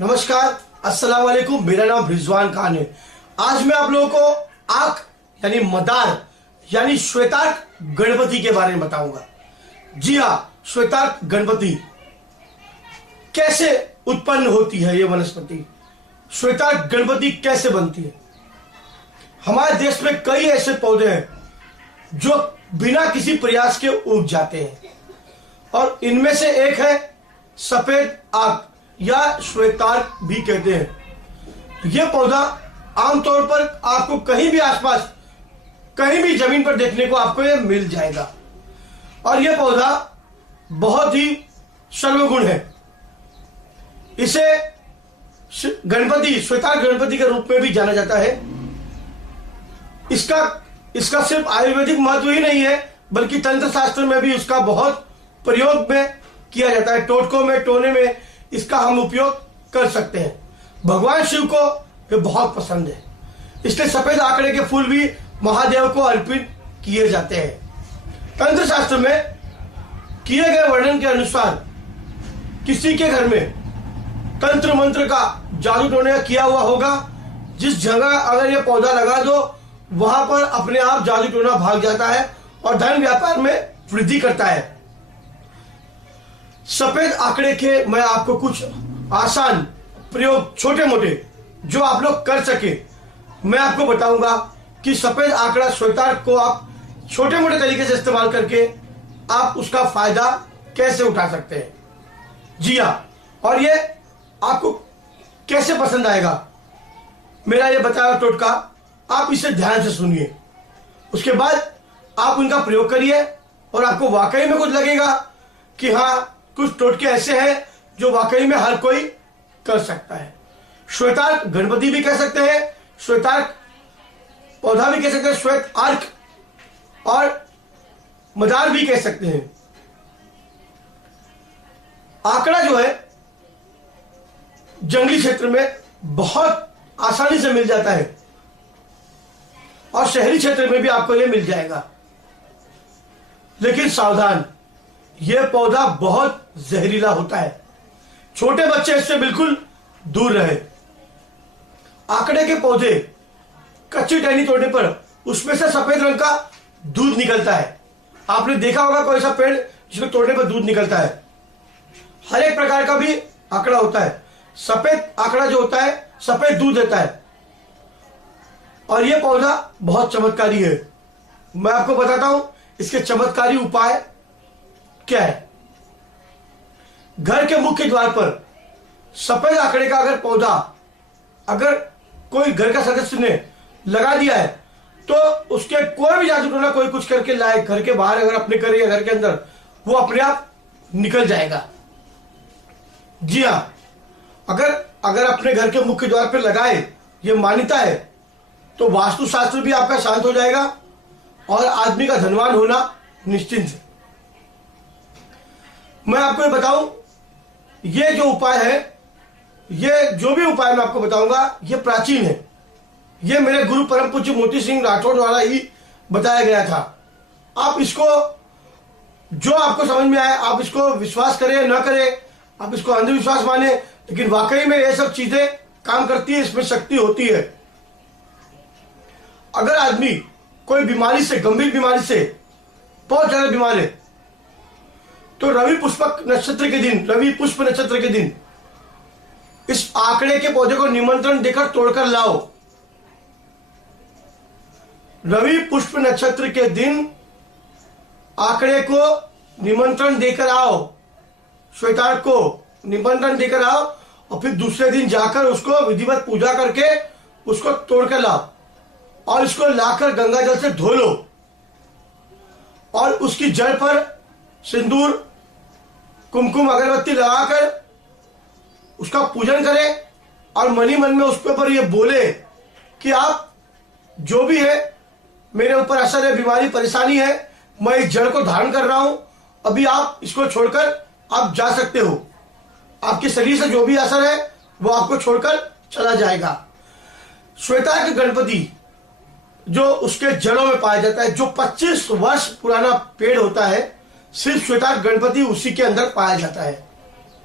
नमस्कार, अस्सलाम वालेकुम। मेरा नाम रिजवान खान है। आज मैं आप लोगों को आंख यानी मदार यानी श्वेतार्क गणपति के बारे में बताऊंगा। जी हाँ, श्वेतार्क गणपति कैसे उत्पन्न होती है, ये वनस्पति श्वेतार्क गणपति कैसे बनती है। हमारे देश में कई ऐसे पौधे हैं जो बिना किसी प्रयास के उग जाते हैं और इनमें से एक है सफेद आंख या श्वेतार्क भी कहते हैं। यह पौधा आमतौर पर आपको कहीं भी आसपास कहीं भी जमीन पर देखने को आपको यह मिल जाएगा और यह पौधा बहुत ही सर्वगुण है। इसे गणपति श्वेतार्क गणपति के रूप में भी जाना जाता है। इसका सिर्फ आयुर्वेदिक महत्व ही नहीं है बल्कि तंत्र शास्त्र में भी उसका बहुत प्रयोग में किया जाता है। टोटकों में, टोने में इसका हम उपयोग कर सकते हैं। भगवान शिव को ये बहुत पसंद है, इसलिए सफेद आंकड़े के फूल भी महादेव को अर्पित किए जाते हैं। तंत्र शास्त्र में किए गए वर्णन के अनुसार किसी के घर में तंत्र मंत्र का जादू टोने किया हुआ होगा, जिस जगह अगर ये पौधा लगा दो वहां पर अपने आप जादू टोना भाग जाता है और धन व्यापार में वृद्धि करता है। सफेद आंकड़े के मैं आपको कुछ आसान प्रयोग छोटे मोटे जो आप लोग कर सके मैं आपको बताऊंगा कि सफेद आंकड़ा श्वेतार्क को आप छोटे मोटे तरीके से इस्तेमाल करके आप उसका फायदा कैसे उठा सकते हैं। जी हाँ, और ये आपको कैसे पसंद आएगा, मेरा ये बताया टोटका आप इसे ध्यान से सुनिए। उसके बाद आप उनका प्रयोग करिए और आपको वाकई में कुछ लगेगा कि हाँ, कुछ टोटके ऐसे हैं जो वाकई में हर कोई कर सकता है। श्वेतार्क गणपति भी कह सकते हैं, श्वेतार्क पौधा भी कह सकते हैं, श्वेत आर्क और मदार भी कह सकते हैं। आंकड़ा जो है जंगली क्षेत्र में बहुत आसानी से मिल जाता है और शहरी क्षेत्र में भी आपको यह मिल जाएगा। लेकिन सावधान, यह पौधा बहुत जहरीला होता है। छोटे बच्चे इससे बिल्कुल दूर रहे। आंकड़े के पौधे कच्ची टहनी तोड़ने पर उसमें से सफेद रंग का दूध निकलता है। आपने देखा होगा कोई सा पेड़ जिसको तोड़ने पर दूध निकलता है। हर एक प्रकार का भी आंकड़ा होता है। सफेद आंकड़ा जो होता है सफेद दूध देता है और यह पौधा बहुत चमत्कारी है। मैं आपको बताता हूं इसके चमत्कारी उपाय क्या है। घर के मुख्य द्वार पर सफेद आंकड़े का अगर पौधा अगर कोई घर का सदस्य ने लगा दिया है तो उसके कोई भी जादू टोना कोई कुछ करके लाए घर के बाहर अगर अपने करे या घर के अंदर, वो अपने आप निकल जाएगा। जी हाँ, अगर अपने घर के मुख्य द्वार पर लगाए, ये मान्यता है, तो वास्तुशास्त्र भी आपका शांत हो जाएगा और आदमी का धनवान होना निश्चिंत है। मैं आपको ये बताऊं, ये जो उपाय है, ये जो भी उपाय मैं आपको बताऊंगा ये प्राचीन है। ये मेरे गुरु परम पूज्य मोती सिंह राठौड़ द्वारा ही बताया गया था। आप इसको जो आपको समझ में आए आप इसको विश्वास करें ना करें, आप इसको अंधविश्वास माने, लेकिन वाकई में ये सब चीजें काम करती है, इसमें शक्ति होती है। अगर आदमी कोई बीमारी से, गंभीर बीमारी से बहुत ज्यादा बीमार है, तो रवि पुष्प नक्षत्र के दिन इस आंकड़े के पौधे को निमंत्रण देकर तोड़कर लाओ। रवि पुष्प नक्षत्र के दिन आंकड़े को निमंत्रण देकर आओ, श्वेतार्क को निमंत्रण देकर आओ और फिर दूसरे दिन जाकर उसको विधिवत पूजा करके उसको तोड़कर लाओ और इसको लाकर गंगा जल से धो लो और उसकी जड़ पर सिंदूर, कुमकुम, अगरबत्ती लगाकर उसका पूजन करें और मनी मन में उसके ऊपर ये बोले कि आप जो भी है, मेरे ऊपर असर है, बीमारी परेशानी है, मैं इस जड़ को धारण कर रहा हूं, अभी आप इसको छोड़कर आप जा सकते हो। आपके शरीर से जो भी असर है वो आपको छोड़कर चला जाएगा। श्वेतार्क गणपति जो उसके जड़ों में पाया जाता है, जो 25 वर्ष पुराना पेड़ होता है, सिर्फ श्वेतार्क गणपति उसी के अंदर पाया जाता है।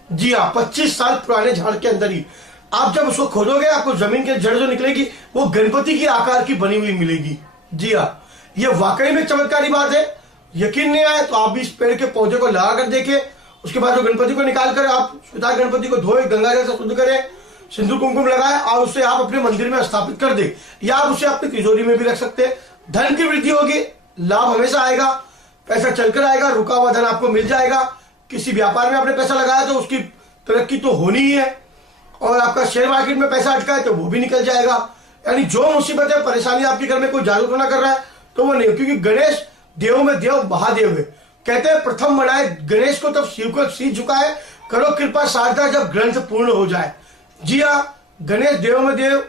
जी हाँ, 25 साल पुराने झाड़ के अंदर ही आप जब उसको खोदोगे आपको जमीन के जड़ जो निकलेगी वो गणपति की आकार की बनी हुई मिलेगी। जी हाँ, ये वाकई में चमत्कारी बात है। यकीन नहीं आए तो आप भी इस पेड़ के पौधे को लगा कर देखें। उसके बाद जो गणपति को निकाल कर आप श्वेतार्क गणपति को धोए, गंगा जल से शुद्ध करें, सिंदूर कुमकुम लगाए और उसे आप अपने मंदिर में स्थापित कर दे, या आप उसे अपनी तिजोरी में भी रख सकते हैं। धन की वृद्धि होगी, लाभ हमेशा आएगा, पैसा चलकर आएगा, रुका हुआ धन आपको मिल जाएगा। किसी व्यापार में आपने पैसा लगाया तो उसकी तरक्की तो होनी ही है, और आपका शेयर मार्केट में पैसा अटका है तो वो भी निकल जाएगा। यानी जो मुसीबतें परेशानी आपके घर में कोई जागरूक ना कर रहा है तो वो नहीं, क्योंकि गणेश देव में देव महादेव है। कहते हैं प्रथम मनाए गणेश को तब शिव को शीश झुकाए, करो कृपा शारदा जब ग्रंथ पूर्ण हो जाए। जी हाँ, गणेश देव में देव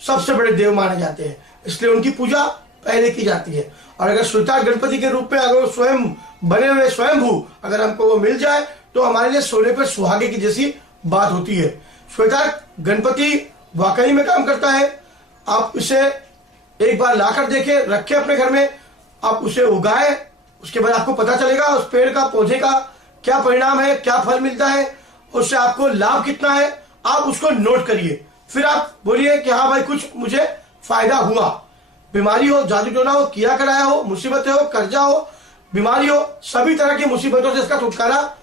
सबसे बड़े देव माने जाते हैं, इसलिए उनकी पूजा पहले की जाती है। और अगर श्वेतार्क गणपति के रूप में अगर स्वयं बने हुए स्वयंभू अगर हमको वो मिल जाए तो हमारे लिए सोने पर सुहागे की जैसी बात होती है। श्वेतार्क गणपति वाकई में काम करता है। आप इसे एक बार लाकर देखें, रखें अपने घर में, आप उसे उगाएं, उसके बाद आपको पता चलेगा उस पेड़ का पौधे का क्या परिणाम है, क्या फल मिलता है, उससे आपको लाभ कितना है। आप उसको नोट करिए, फिर आप बोलिए कि हाँ भाई कुछ मुझे फायदा हुआ। बीमारी हो, जादू टोना हो, किया कराया हो, मुसीबतें हो, कर्जा हो, बीमारी हो, सभी तरह की मुसीबतों से इसका छुटकारा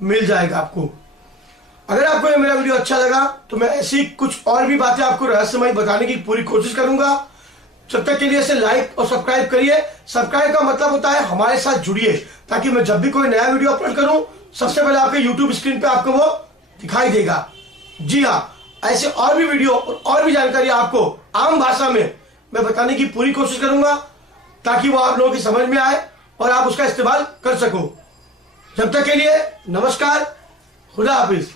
मिल जाएगा आपको। अगर आपको ये मेरा वीडियो अच्छा लगा तो मैं ऐसी कुछ और भी बातें आपको रहस्यमय बताने की पूरी कोशिश करूंगा। जब तक के लिए इसे लाइक और सब्सक्राइब करिए। सब्सक्राइब का मतलब होता है हमारे साथ जुड़िए, ताकि मैं जब भी कोई नया वीडियो अपलोड करूं सबसे पहले आपके यूट्यूब स्क्रीन पे आपको वो दिखाई देगा। जी हाँ, ऐसे और भी वीडियो और भी जानकारी आपको आम भाषा में मैं बताने की पूरी कोशिश करूंगा, ताकि वो आप लोगों की समझ में आए और आप उसका इस्तेमाल कर सको। जब तक के लिए नमस्कार, खुदा हाफिज।